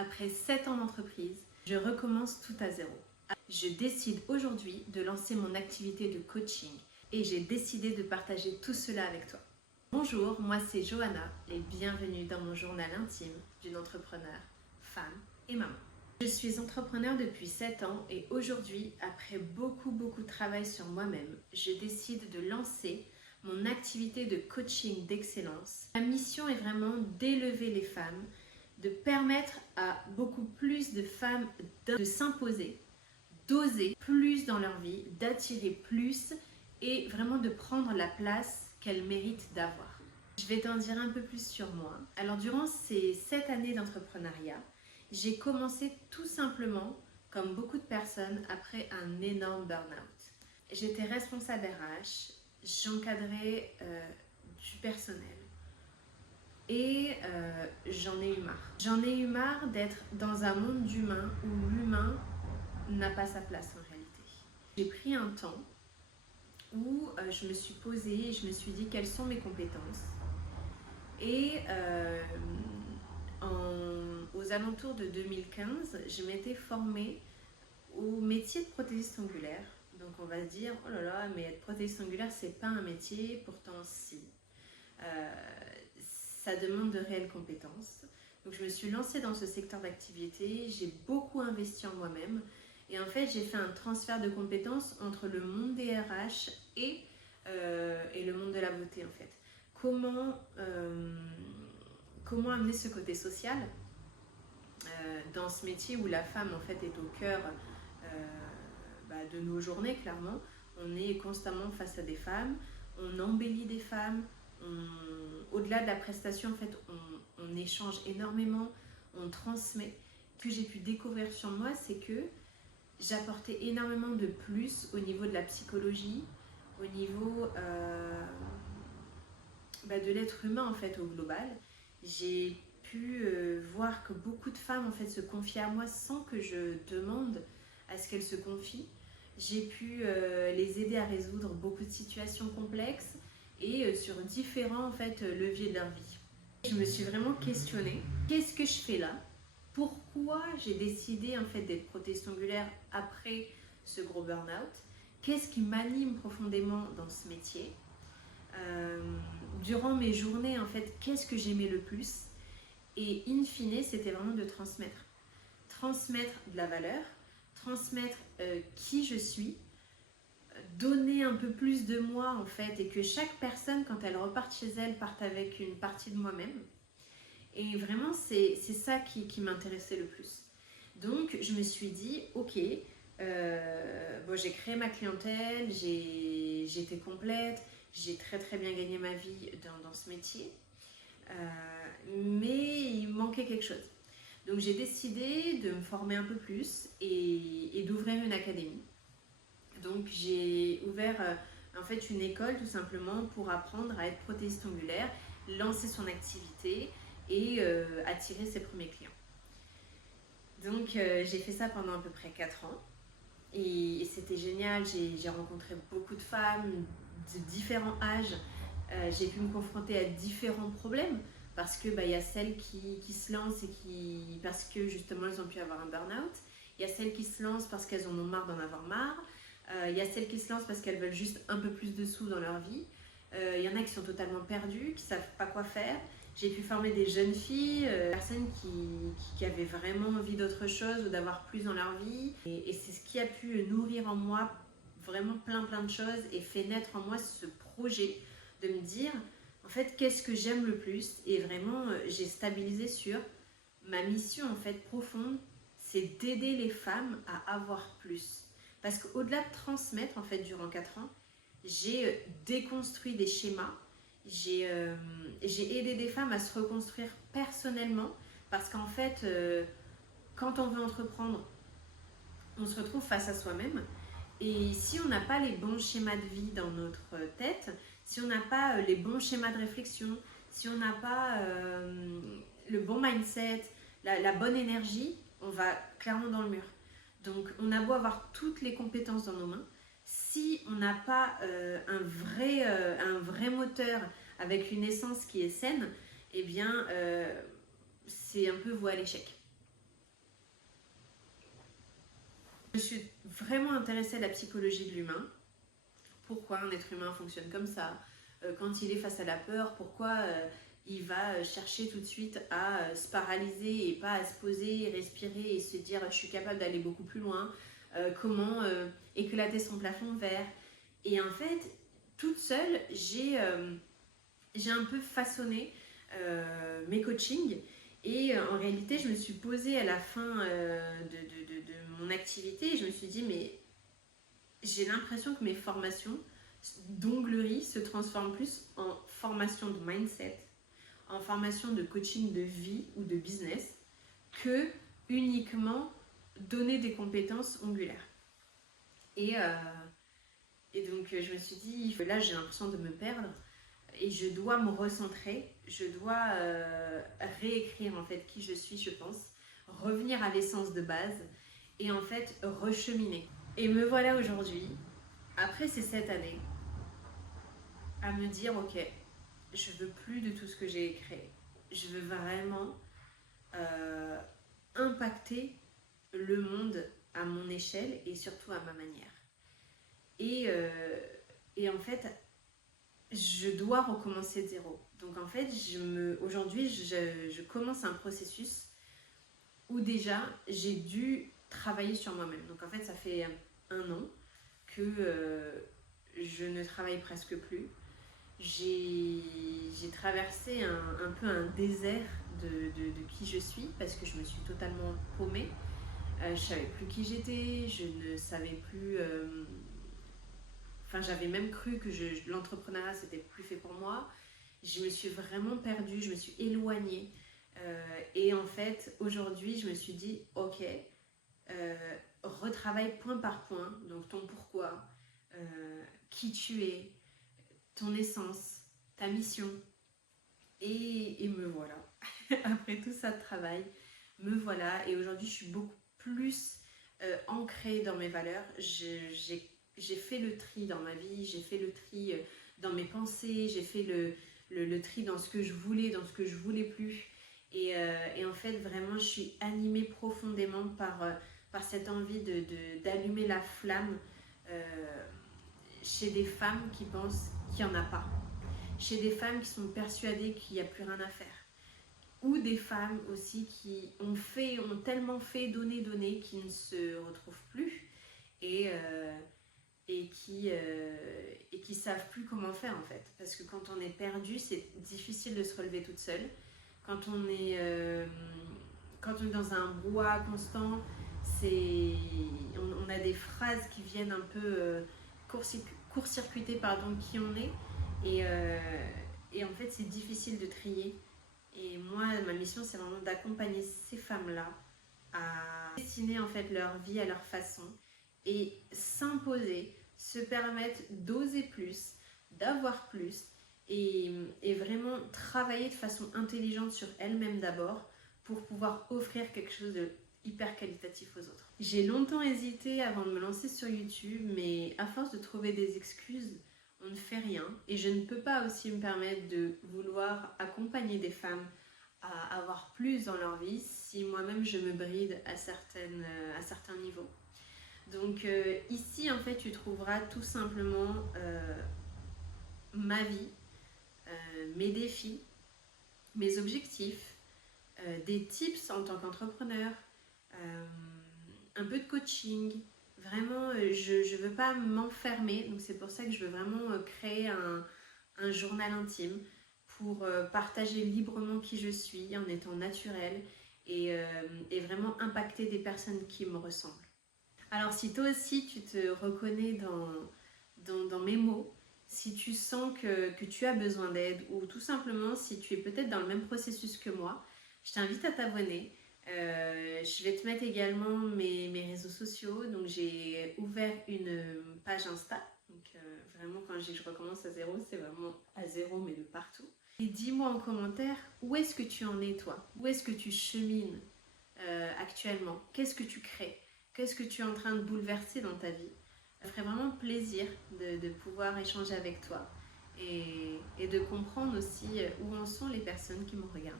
Après 7 ans d'entreprise, je recommence tout à zéro. Je décide aujourd'hui de lancer mon activité de coaching et j'ai décidé de partager tout cela avec toi. Bonjour, moi c'est Johanna et bienvenue dans mon journal intime d'une entrepreneur, femme et maman. Je suis entrepreneur depuis 7 ans et aujourd'hui, après beaucoup de travail sur moi-même, je décide de lancer mon activité de coaching d'excellence. Ma mission est vraiment d'élever les femmes, de permettre à beaucoup plus de femmes de s'imposer, d'oser plus dans leur vie, d'attirer plus et vraiment de prendre la place qu'elles méritent d'avoir. Je vais t'en dire un peu plus sur moi. Alors durant ces 7 années d'entrepreneuriat, j'ai commencé tout simplement, comme beaucoup de personnes, après un énorme burn-out. J'étais responsable RH, j'encadrais du personnel et j'en ai eu marre. J'en ai eu marre d'être dans un monde d'humains où l'humain n'a pas sa place en réalité. J'ai pris un temps où je me suis posée et je me suis dit quelles sont mes compétences. Et aux alentours de 2015, je m'étais formée au métier de prothésiste ongulaire. Donc on va se dire, oh là là, mais être prothésiste ongulaire, c'est pas un métier, pourtant si. Ça demande de réelles compétences. Donc je me suis lancée dans ce secteur d'activité, j'ai beaucoup investi en moi-même. Et en fait, j'ai fait un transfert de compétences entre le monde des RH et le monde de la beauté en fait. Comment amener ce côté social dans ce métier où la femme en fait est au cœur de nos journées clairement. On est constamment face à des femmes, on embellit des femmes, au-delà de la prestation en fait on échange énormément, on transmet. Ce que j'ai pu découvrir sur moi, c'est que j'apportais énormément de plus au niveau de la psychologie, au niveau de l'être humain en fait au global. J'ai pu voir que beaucoup de femmes en fait se confiaient à moi sans que je demande à ce qu'elles se confient. J'ai pu les aider à résoudre beaucoup de situations complexes et sur différents en fait leviers de leur vie. Je me suis vraiment questionnée, qu'est-ce que je fais là? Pourquoi j'ai décidé en fait d'être prothésiste ongulaire après ce gros burn-out? Qu'est-ce qui m'anime profondément dans ce métier? Durant mes journées en fait, qu'est-ce que j'aimais le plus? Et in fine, c'était vraiment de transmettre. Transmettre de la valeur, transmettre qui je suis, donner un peu plus de moi en fait, et que chaque personne, quand elle reparte chez elle, parte avec une partie de moi-même. Et vraiment, c'est ça qui m'intéressait le plus. Donc, je me suis dit, ok, j'ai créé ma clientèle, j'étais complète, j'ai très bien gagné ma vie dans ce métier. Mais il manquait quelque chose. Donc j'ai décidé de me former un peu plus et d'ouvrir une académie. Donc j'ai ouvert en fait une école tout simplement pour apprendre à être prothésiste ongulaire, lancer son activité et attirer ses premiers clients. Donc j'ai fait ça pendant à peu près 4 ans et c'était génial. J'ai rencontré beaucoup de femmes de différents âges. J'ai pu me confronter à différents problèmes parce que y a celles qui se lancent parce que justement elles ont pu avoir un burn-out. Il y a celles qui se lancent parce qu'elles en ont marre d'en avoir marre. Il y a celles qui se lancent parce qu'elles veulent juste un peu plus de sous dans leur vie. Il y en a qui sont totalement perdues, qui ne savent pas quoi faire. J'ai pu former des jeunes filles, personnes qui avaient vraiment envie d'autre chose ou d'avoir plus dans leur vie. Et c'est ce qui a pu nourrir en moi vraiment plein de choses et fait naître en moi ce projet de me dire, en fait, qu'est-ce que j'aime le plus? Et vraiment, j'ai stabilisé sur ma mission en fait profonde, c'est d'aider les femmes à avoir plus. Parce qu'au-delà de transmettre en fait durant 4 ans, j'ai déconstruit des schémas, j'ai aidé des femmes à se reconstruire personnellement parce qu'en fait, quand on veut entreprendre, on se retrouve face à soi-même et si on n'a pas les bons schémas de vie dans notre tête, si on n'a pas les bons schémas de réflexion, si on n'a pas le bon mindset, la bonne énergie, on va clairement dans le mur. Donc on a beau avoir toutes les compétences dans nos mains, si on n'a pas un vrai moteur avec une essence qui est saine, eh bien c'est un peu voué à l'échec. Je suis vraiment intéressée à la psychologie de l'humain. Pourquoi un être humain fonctionne comme ça? Quand il est face à la peur, pourquoi il va chercher tout de suite à se paralyser et pas à se poser, respirer et se dire je suis capable d'aller beaucoup plus loin? Comment éclater son plafond de verre? Et en fait, toute seule, j'ai un peu façonné mes coachings. Et en réalité, je me suis posée à la fin de mon activité et je me suis dit, mais j'ai l'impression que mes formations d'onglerie se transforment plus en formation de mindset, en formation de coaching de vie ou de business, que uniquement donner des compétences ongulaires. Et, euh, et donc, je me suis dit, là, j'ai l'impression de me perdre et je dois me recentrer, je dois réécrire en fait qui je suis, je pense, revenir à l'essence de base et en fait recheminer. Et me voilà aujourd'hui, après ces 7 années, à me dire ok, je veux plus de tout ce que j'ai créé. Je veux vraiment impacter le monde à mon échelle et surtout à ma manière. Et en fait, je dois recommencer de zéro. Donc en fait, aujourd'hui, je commence un processus où déjà, j'ai dû travailler sur moi-même. Donc en fait, ça fait 1 an que je ne travaille presque plus. J'ai traversé un peu un désert de qui je suis parce que je me suis totalement paumée. Je ne savais plus qui j'étais, je ne savais plus... Enfin, j'avais même cru que l'entrepreneuriat, c'était plus fait pour moi. Je me suis vraiment perdue, je me suis éloignée. Et en fait, aujourd'hui, je me suis dit, ok, retravaille point par point, donc ton pourquoi, qui tu es, ton essence, ta mission. Et me voilà. Après tout ça de travail, me voilà. Et aujourd'hui, je suis beaucoup plus ancrée dans mes valeurs. J'ai fait le tri dans ma vie, j'ai fait le tri dans mes pensées, j'ai fait le tri dans ce que je voulais, dans ce que je voulais plus. Et en fait, vraiment, je suis animée profondément par cette envie d'allumer la flamme chez des femmes qui pensent qu'il n'y en a pas. Chez des femmes qui sont persuadées qu'il n'y a plus rien à faire. Ou des femmes aussi qui ont tellement fait, donné, qui ne se retrouvent plus et qui savent plus comment faire en fait. Parce que quand on est perdu, c'est difficile de se relever toute seule. Quand on est dans un brouhaha constant, on a des phrases qui viennent un peu court-circuiter qui on est. Et en fait, c'est difficile de trier. Et moi, ma mission, c'est vraiment d'accompagner ces femmes-là à dessiner en fait leur vie à leur façon et s'imposer, se permettre d'oser plus, d'avoir plus et vraiment travailler de façon intelligente sur elles-mêmes d'abord pour pouvoir offrir quelque chose de hyper qualitatif aux autres. J'ai longtemps hésité avant de me lancer sur YouTube, mais à force de trouver des excuses, on ne fait rien. Et je ne peux pas aussi me permettre de vouloir accompagner des femmes à avoir plus dans leur vie si moi-même je me bride à certains niveaux. Donc ici, en fait, tu trouveras tout simplement ma vie, mes défis, mes objectifs, des tips en tant qu'entrepreneur, un peu de coaching. Vraiment, je ne veux pas m'enfermer, donc c'est pour ça que je veux vraiment créer un journal intime pour partager librement qui je suis en étant naturelle et vraiment impacter des personnes qui me ressemblent. Alors si toi aussi tu te reconnais dans mes mots, si tu sens que tu as besoin d'aide ou tout simplement si tu es peut-être dans le même processus que moi, je t'invite à t'abonner. Je vais te mettre également mes réseaux sociaux. Donc j'ai ouvert une page Insta. Donc vraiment quand je dis que je recommence à zéro, c'est vraiment à zéro mais de partout. Et dis-moi en commentaire où est-ce que tu en es toi? Où est-ce que tu chemines actuellement? Qu'est-ce que tu crées? Qu'est-ce que tu es en train de bouleverser dans ta vie? Ça ferait vraiment plaisir de pouvoir échanger avec toi et de comprendre aussi où en sont les personnes qui me regardent.